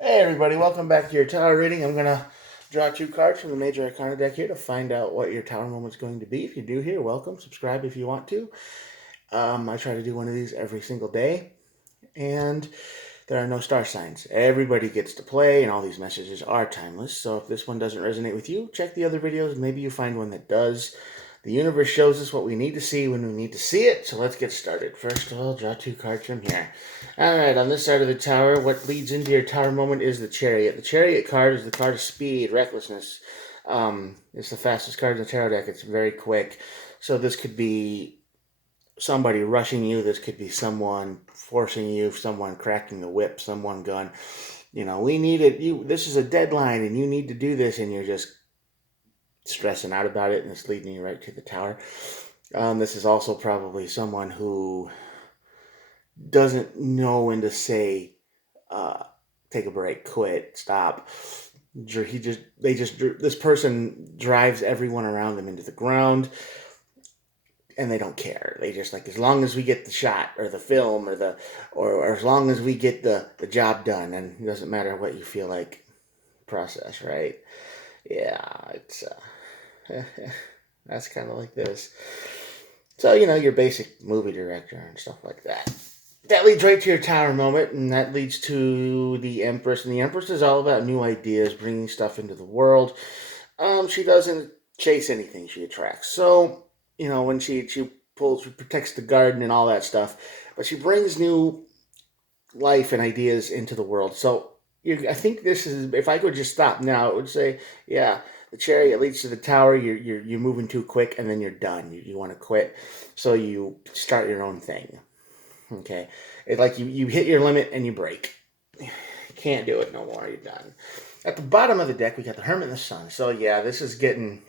Hey everybody, welcome back to your tower reading. I'm gonna draw two cards from the Major Arcana deck here to find out what your tower moment's going to be. If you do here, welcome. Subscribe if you want to. I try to do one of these every single day, and there are no star signs. Everybody gets to play, and all these messages are timeless. So if this one doesn't resonate with you, check the other videos. Maybe you find one that does. The universe shows us what we need to see when we need to see it, so let's get started. First of all, draw two cards from here. Alright, on this side of the tower, what leads into your tower moment is the Chariot. The Chariot card is the card of speed, recklessness. It's the fastest card in the tarot deck. It's very quick. So this could be somebody rushing you. This could be someone forcing you, someone cracking the whip, someone going, we need it. This is a deadline, and you need to do this, and you're just stressing out about it, and it's leading you right to the tower. This is also probably someone who doesn't know when to say, take a break, quit, stop. This person drives everyone around them into the ground, and they don't care. They just like, as long as we get the shot or the film or as long as we get the job done, and it doesn't matter what you feel like process, right? Yeah, it's that's kind of like this. So, your basic movie director and stuff like that. That leads right to your tower moment, and that leads to the Empress. And the Empress is all about new ideas, bringing stuff into the world. She doesn't chase anything; she attracts. So, when she protects the garden and all that stuff, but she brings new life and ideas into the world. So, I think this is. If I could just stop now, it would say, yeah, the chariot leads to the tower. You're moving too quick, and then you're done. You want to quit, so you start your own thing. Okay, it's like you hit your limit and you break. You can't do it no more. You're done. At the bottom of the deck, we got the Hermit and the Sun. So yeah, this is getting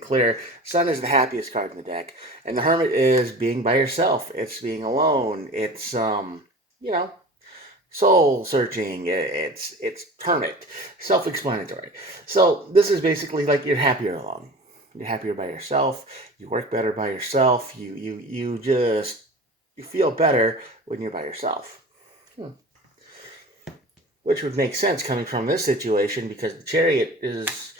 clear. Sun is the happiest card in the deck, and the Hermit is being by yourself. It's being alone. It's you know, soul searching. It's Hermit, self-explanatory. So this is basically like you're happier alone. You're happier by yourself. You work better by yourself. You feel better when you're by yourself. Hmm. Which would make sense coming from this situation because the chariot is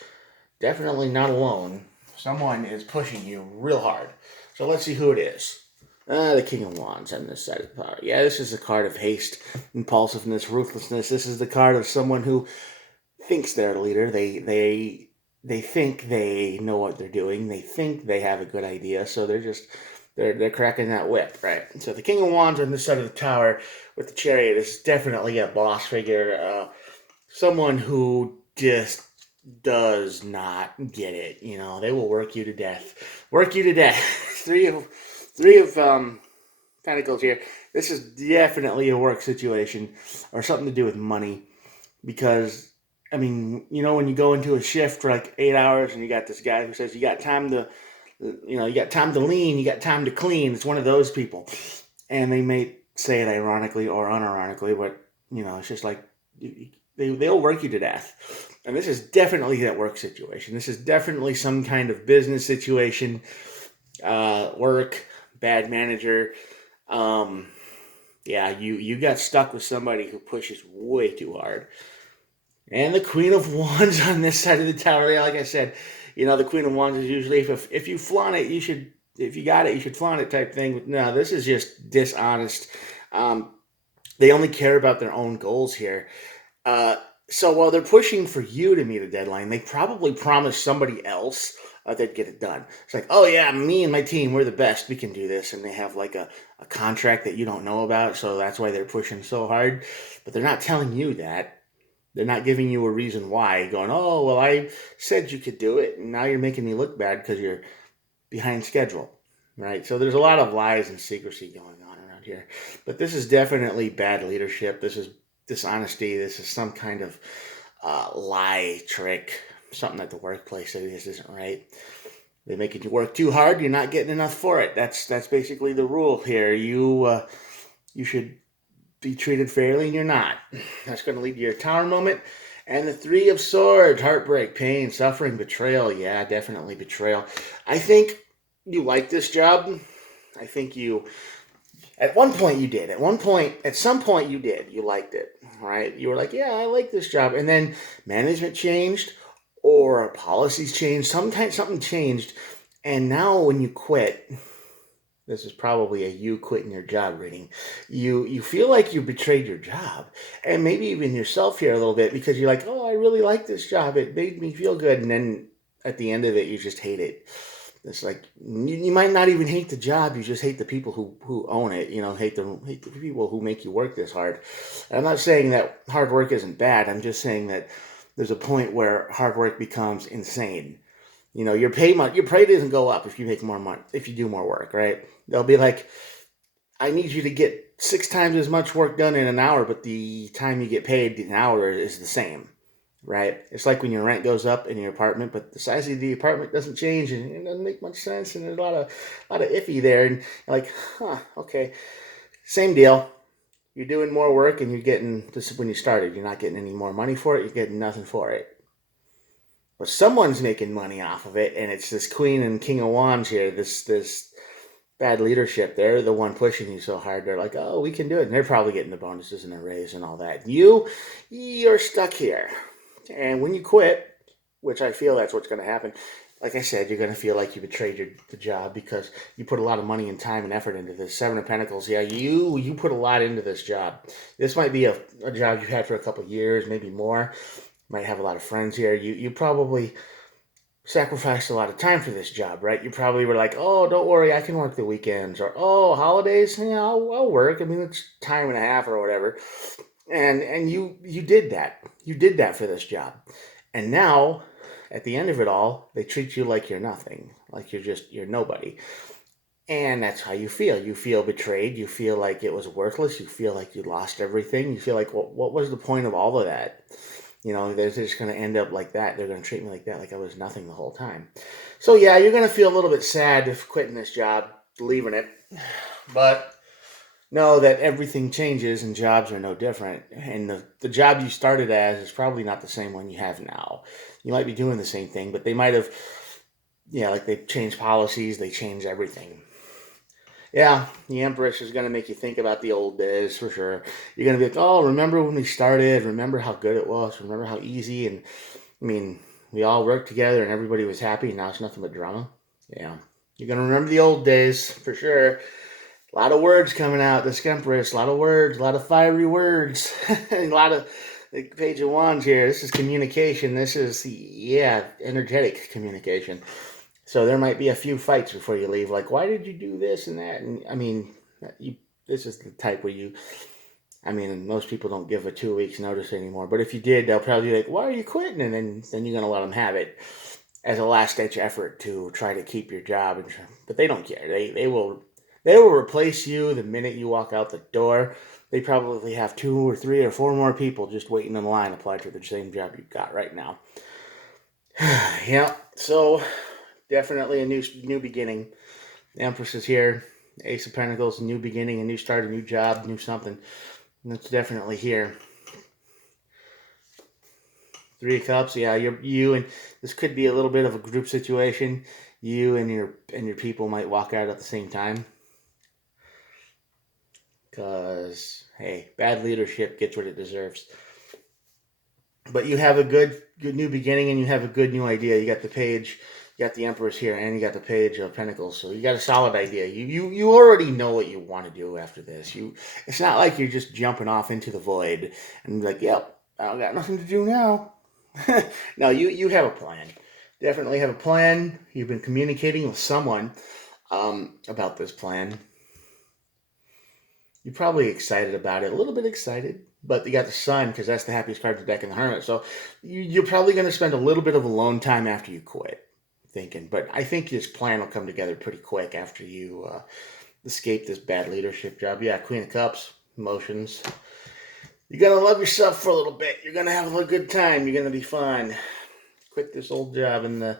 definitely not alone. Someone is pushing you real hard. So let's see who it is. The King of Wands on this side of the power. Yeah, this is a card of haste, impulsiveness, ruthlessness. This is the card of someone who thinks they're a leader. They think they know what they're doing. They think they have a good idea, so they're cracking that whip, right? So the King of Wands on this side of the tower with the Chariot is definitely a boss figure, someone who just does not get it. They will work you to death, work you to death. three of Pentacles here. This is definitely a work situation or something to do with money because I mean, when you go into a shift for like 8 hours and you got this guy who says you got time to, you got time to lean, you got time to clean. It's one of those people. And they may say it ironically or unironically, but, it's just like they'll work you to death. And this is definitely that work situation. This is definitely some kind of business situation, work, bad manager. Um, yeah, you got stuck with somebody who pushes way too hard. And the Queen of Wands on this side of the tower. Yeah, like I said, the Queen of Wands is usually if you flaunt it, you should. If you got it, you should flaunt it type thing. But no, this is just dishonest. Um, they only care about their own goals here. Uh, so while they're pushing for you to meet a deadline, they probably promised somebody else they'd get it done. It's like, oh yeah, me and my team, we're the best. We can do this. And they have like a contract that you don't know about. So that's why they're pushing so hard. But they're not telling you that. They're not giving you a reason why, going, oh, well, I said you could do it, and now you're making me look bad because you're behind schedule, right? So there's a lot of lies and secrecy going on around here. But this is definitely bad leadership. This is dishonesty. This is some kind of lie trick, something at the workplace that this isn't right. They make you work too hard. You're not getting enough for it. That's basically the rule here. You should be treated fairly, and you're not. That's going to lead to your tower moment. And the Three of Swords, heartbreak, pain, suffering, betrayal. Yeah, definitely betrayal. I think you like this job. I think you At one point you did. At some point you did. You liked it, right? You were like, yeah, I like this job. And then management changed or policies changed. Something changed. And now when you quit, this is probably a you quitting your job reading. You feel like you betrayed your job and maybe even yourself here a little bit because you're like, oh, I really like this job. It made me feel good. And then at the end of it, you just hate it. It's like you might not even hate the job. You just hate the people who own it. You know, hate the people who make you work this hard. And I'm not saying that hard work isn't bad. I'm just saying that there's a point where hard work becomes insane. You know, your pay doesn't go up if you make more money, if you do more work, right? They'll be like, I need you to get 6 times as much work done in an hour, but the time you get paid an hour is the same, right? It's like when your rent goes up in your apartment, but the size of the apartment doesn't change, and it doesn't make much sense, and there's a lot of iffy there, and you're like, huh, okay, same deal. You're doing more work, and you're getting this is when you started. You're not getting any more money for it. You're getting nothing for it. But someone's making money off of it, and it's this Queen and King of Wands here. This bad leadership. They're the one pushing you so hard. They're like, oh, we can do it, and they're probably getting the bonuses and the raise and all that. You're stuck here, and when you quit, which I feel that's what's going to happen. Like I said, you're going to feel like you betrayed the job because you put a lot of money and time and effort into this. Seven of Pentacles, yeah, you put a lot into this job. This might be a job you've had for a couple of years, maybe more. Might have a lot of friends here. You probably sacrificed a lot of time for this job, right? You probably were like, oh, don't worry, I can work the weekends, or oh, holidays, yeah, I'll work. I mean, it's time and a half or whatever. And you did that. You did that for this job. And now, at the end of it all, they treat you like you're nothing, like you're nobody. And that's how you feel. You feel betrayed. You feel like it was worthless. You feel like you lost everything. You feel like, what was the point of all of that? You know, they're just going to end up like that. They're going to treat me like that, like I was nothing the whole time. So, yeah, you're going to feel a little bit sad if quitting this job, leaving it. But know that everything changes and jobs are no different. And the job you started as is probably not the same one you have now. You might be doing the same thing, but they might have, yeah, like they changed policies, they changed everything. Yeah, the Empress is going to make you think about the old days for sure. You're going to be like, oh, remember when we started? Remember how good it was? Remember how easy? And I mean, we all worked together and everybody was happy. And now it's nothing but drama. Yeah, you're going to remember the old days for sure. A lot of words coming out, this Empress. A lot of words, a lot of fiery words. A lot of the Page of Wands here. This is communication. This is, yeah, energetic communication. So there might be a few fights before you leave. Like, why did you do this and that? And I mean, this is the type where I mean, most people don't give a 2 weeks notice anymore. But if you did, they'll probably be like, why are you quitting? And then you're going to let them have it as a last ditch effort to try to keep your job. But they don't care. They will replace you the minute you walk out the door. They probably have 2 or 3 or 4 more people just waiting in line applied for the same job you've got right now. Yeah, so definitely a new beginning. The Empress is here. Ace of Pentacles, a new beginning, a new start, a new job, new something. And it's definitely here. 3 of Cups, yeah, you and this could be a little bit of a group situation. You and your people might walk out at the same time. Because, hey, bad leadership gets what it deserves. But you have a good new beginning and you have a good new idea. You got the Page, you got the Empress here, and you got the Page of Pentacles. So you got a solid idea. You already know what you want to do after this. It's not like you're just jumping off into the void and be like, yep, I got nothing to do now. No, you have a plan. Definitely have a plan. You've been communicating with someone about this plan. You're probably excited about it, a little bit excited, but you got the Sun because that's the happiest card in the deck in the Hermit. So you're probably going to spend a little bit of alone time after you quit, thinking. But I think this plan will come together pretty quick after you escape this bad leadership job. Yeah, Queen of Cups, emotions. You're going to love yourself for a little bit. You're going to have a good time. You're going to be fun. Quit this old job and the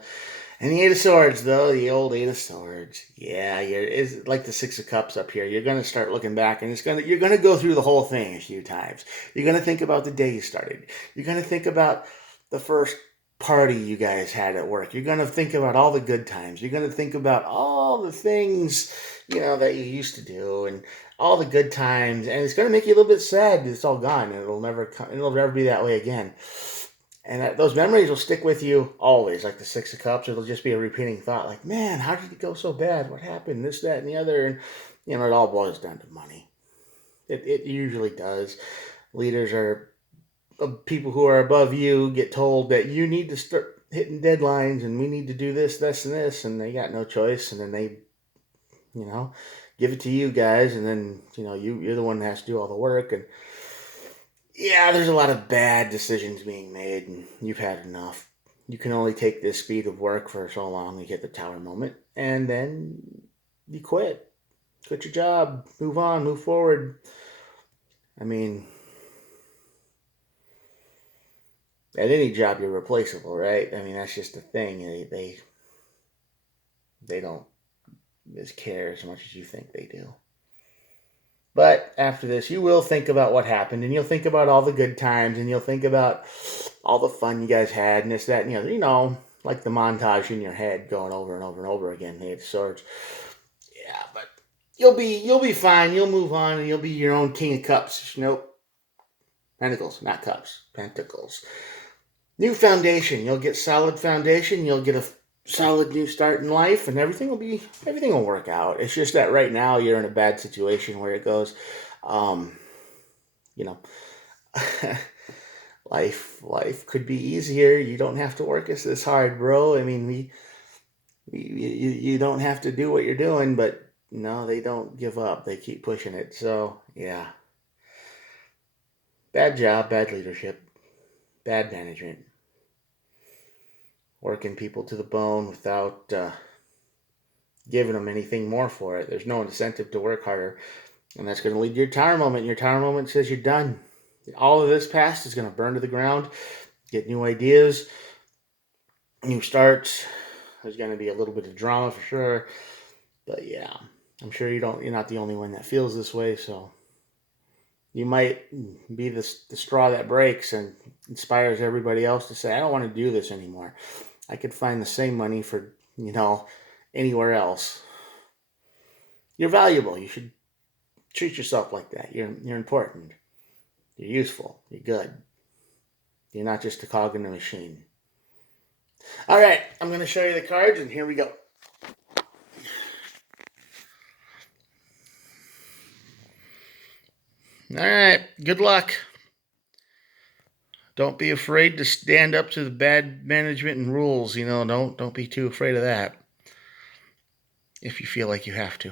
Eight of Swords, though, the old Eight of Swords. Yeah, it's like the Six of Cups up here. You're going to start looking back, and you're going to go through the whole thing a few times. You're going to think about the day you started. You're going to think about the first party you guys had at work. You're going to think about all the good times. You're going to think about all the things, that you used to do, and all the good times, and it's going to make you a little bit sad that it's all gone. And it'll never be that way again. And those memories will stick with you always, like the Six of Cups. It'll just be a repeating thought, like, man, how did it go so bad? What happened? This, that, and the other. And, it all boils down to money. It usually does. Leaders are people who are above you get told that you need to start hitting deadlines and we need to do this, this, and this. And they got no choice. And then they, give it to you guys. And then, you're the one that has to do all the work. And yeah, there's a lot of bad decisions being made, and you've had enough. You can only take this speed of work for so long. You hit the tower moment, and then you quit. Quit your job. Move on. Move forward. I mean, at any job, you're replaceable, right? I mean, that's just the thing. They don't just care as much as you think they do. But after this, you will think about what happened, and you'll think about all the good times, and you'll think about all the fun you guys had, and this, that, and the other. Like the montage in your head going over and over and over again. The Eight of Swords. Yeah, but you'll be fine. You'll move on, and you'll be your own King of Cups. Nope. Pentacles, not cups. Pentacles. New foundation. You'll get solid foundation. You'll get a solid new start in life, and everything will work out. It's just that right now you're in a bad situation where it goes, life could be easier. You don't have to work this hard, bro. I mean, you don't have to do what you're doing, but no, they don't give up. They keep pushing it. So yeah, bad job, bad leadership, bad management. Working people to the bone without giving them anything more for it. There's no incentive to work harder. And that's going to lead to your tower moment. Your tower moment says you're done. All of this past is going to burn to the ground. Get new ideas, new starts. There's going to be a little bit of drama for sure. But yeah, I'm sure you're not the only one that feels this way. So you might be the straw that breaks and inspires everybody else to say, I don't want to do this anymore. I could find the same money for, anywhere else. You're valuable. You should treat yourself like that. You're important. You're useful. You're good. You're not just a cog in the machine. All right, I'm going to show you the cards, and here we go. All right, good luck. Don't be afraid to stand up to the bad management and rules. Don't be too afraid of that if you feel like you have to.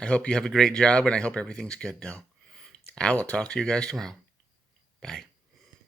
I hope you have a great job, and I hope everything's good, though. I will talk to you guys tomorrow.